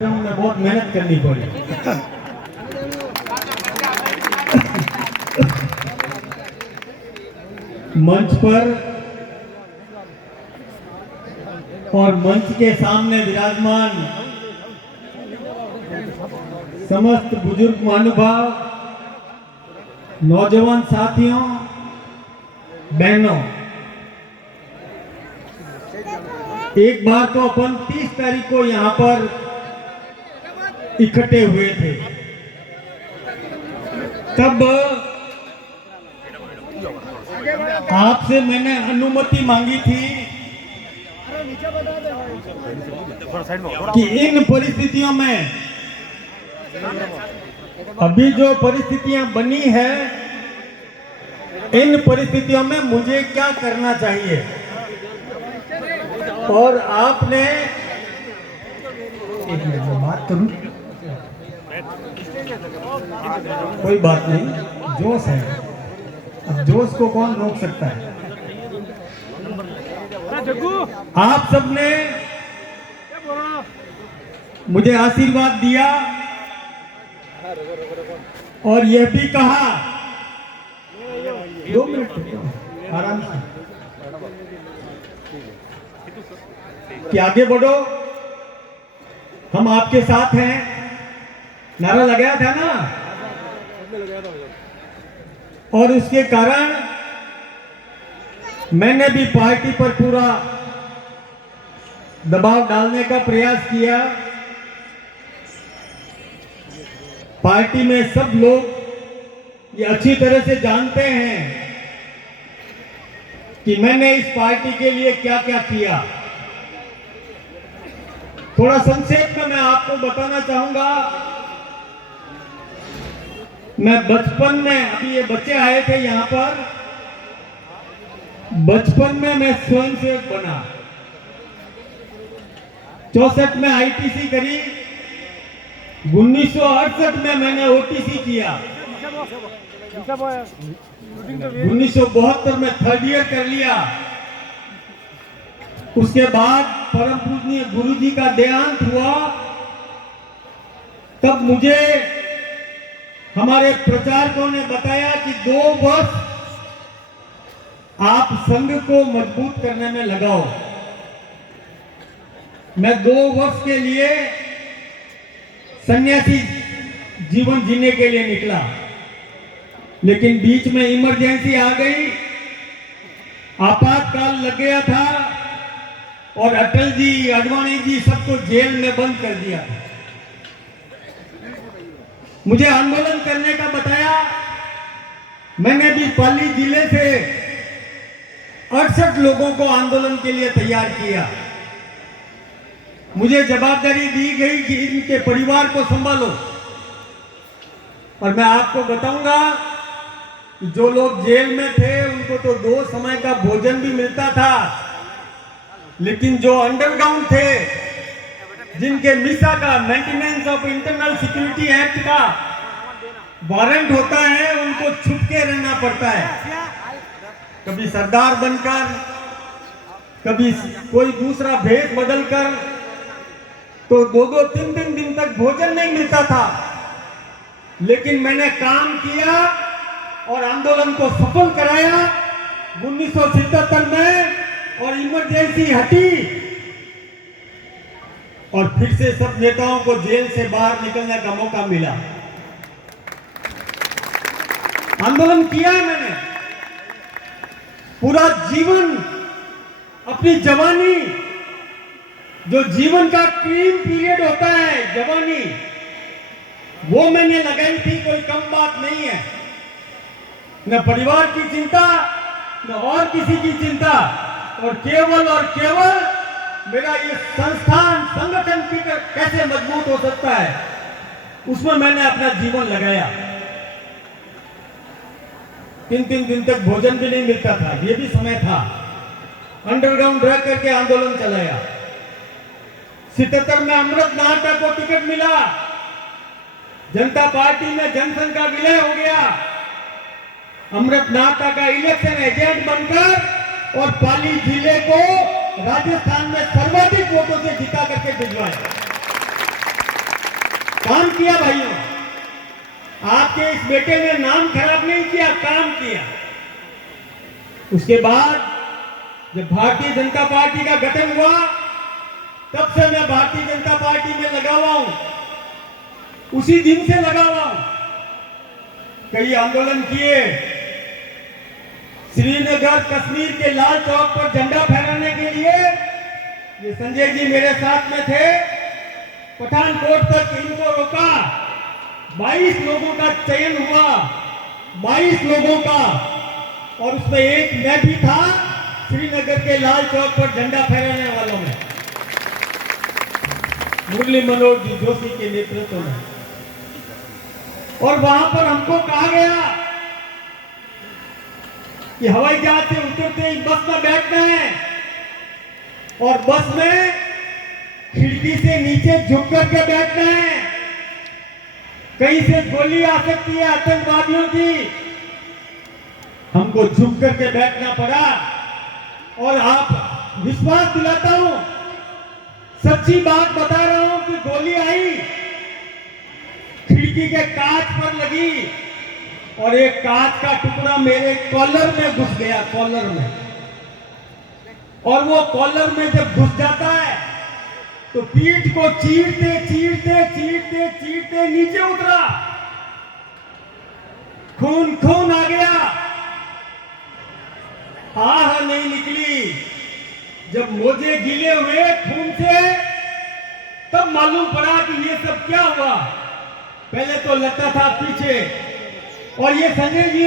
में बहुत मेहनत करनी पड़ी। मंच पर और मंच के सामने विराजमान समस्त बुजुर्ग महानुभाव, नौजवान साथियों, बहनों, एक बार तो अपन 30 तारीख को यहाँ पर इकट्ठे हुए थे। तब आपसे मैंने अनुमति मांगी थी कि इन परिस्थितियों में, अभी जो परिस्थितियां बनी है, इन परिस्थितियों में मुझे क्या करना चाहिए। और आपने, एक मिनट में बात करूं, कोई बात नहीं, जोश है, अब जोश को कौन रोक सकता है। आप सबने मुझे आशीर्वाद दिया और यह भी कहा, 2 मिनट आराम से, कि आगे बढ़ो, हम आपके साथ हैं। नारा लगाया था ना, और उसके कारण मैंने भी पार्टी पर पूरा दबाव डालने का प्रयास किया। पार्टी में सब लोग ये अच्छी तरह से जानते हैं कि मैंने इस पार्टी के लिए क्या क्या किया। थोड़ा संक्षेप में मैं आपको बताना चाहूंगा। मैं बचपन में, अभी ये बच्चे आए थे यहाँ पर, बचपन में मैं स्वयंसेवक बना। 64 में आईटीसी करी, 1968 में मैंने ओटीसी किया, 1972 में 3rd ईयर कर लिया। उसके बाद परम पूजनीय गुरुजी का देहांत हुआ। तब मुझे हमारे प्रचारकों ने बताया कि 2 वर्ष आप संघ को मजबूत करने में लगाओ। मैं 2 वर्ष के लिए सन्यासी जीवन जीने के लिए निकला, लेकिन बीच में इमरजेंसी आ गई, आपातकाल लग गया था और अटल जी, आडवाणी जी सबको जेल में बंद कर दिया। मुझे आंदोलन करने का बताया। मैंने भी पाली जिले से 68 लोगों को आंदोलन के लिए तैयार किया। मुझे जवाबदारी दी गई कि इनके परिवार को संभालो। और मैं आपको बताऊंगा कि जो लोग जेल में थे उनको तो 2 समय का भोजन भी मिलता था, लेकिन जो अंडरग्राउंड थे, जिनके मिसा का, maintenance of internal security act का वारंट होता है, उनको छुप के रहना पड़ता है। कभी सरदार बनकर, कभी कोई दूसरा भेष बदलकर, तो 2-2, 3-3 दिन तक भोजन नहीं मिलता था। लेकिन मैंने काम किया और आंदोलन को सफल कराया 1977 में, और इमरजेंसी हटी और फिर से सब नेताओं को जेल से बाहर निकलने का मौका मिला। आंदोलन किया है मैंने पूरा जीवन। अपनी जवानी, जो जीवन का क्रीम पीरियड होता है, जवानी, वो मैंने लगाई थी। कोई कम बात नहीं है। न परिवार की चिंता, न और किसी की चिंता, और केवल मेरा ये संस्थान, संगठन की कैसे मजबूत हो सकता है, उसमें मैंने अपना जीवन लगाया। 3-3 दिन तक भोजन भी नहीं मिलता था, ये भी समय था। अंडरग्राउंड रह करके आंदोलन चलाया। 77 में अमृत नाहटा को टिकट मिला। जनता पार्टी में जनसंघ का विलय हो गया। अमृत नाहटा का इलेक्शन एजेंट बनकर और पाली जिले को राजस्थान में सर्वाधिक वोटों से जिता करके भिजवाया। काम किया भाइयों, आपके इस बेटे ने नाम खराब नहीं किया, काम किया। उसके बाद जब भारतीय जनता पार्टी का गठन हुआ, तब से मैं भारतीय जनता पार्टी में लगा हुआ हूं, उसी दिन से लगा हुआ हूं। कई आंदोलन किए, श्रीनगर कश्मीर के लाल चौक पर झंडा फहराने के लिए ये संजय जी मेरे साथ में थे, पठानकोट तक इनको रोका। 22 लोगों का चयन हुआ, 22 लोगों का, और उसमें एक मैं भी था, श्रीनगर के लाल चौक पर झंडा फहराने वालों में, मुरली मनोहर जी जोशी के नेतृत्व में। और वहां पर हमको कहा गया कि हवाई जहाज से उतरते ही बस में बैठना है और बस में खिड़की से नीचे झुक करके बैठना है, कहीं से गोली आ सकती है आतंकवादियों की। हमको झुक करके बैठना पड़ा, और आप विश्वास दिलाता हूं, सच्ची बात बता रहा हूं कि गोली आई, खिड़की के कांच पर लगी और एक कांच का टुकड़ा मेरे कॉलर में घुस गया, कॉलर में। और वो कॉलर में जब घुस जाता है तो पीठ को चीरते चीरते चीरते चीरते नीचे उतरा, खून खून आ गया, आह नहीं निकली। जब मोजे गीले हुए खून से, तब मालूम पड़ा कि ये सब क्या हुआ। पहले तो लगता था पीछे, और ये संजय जी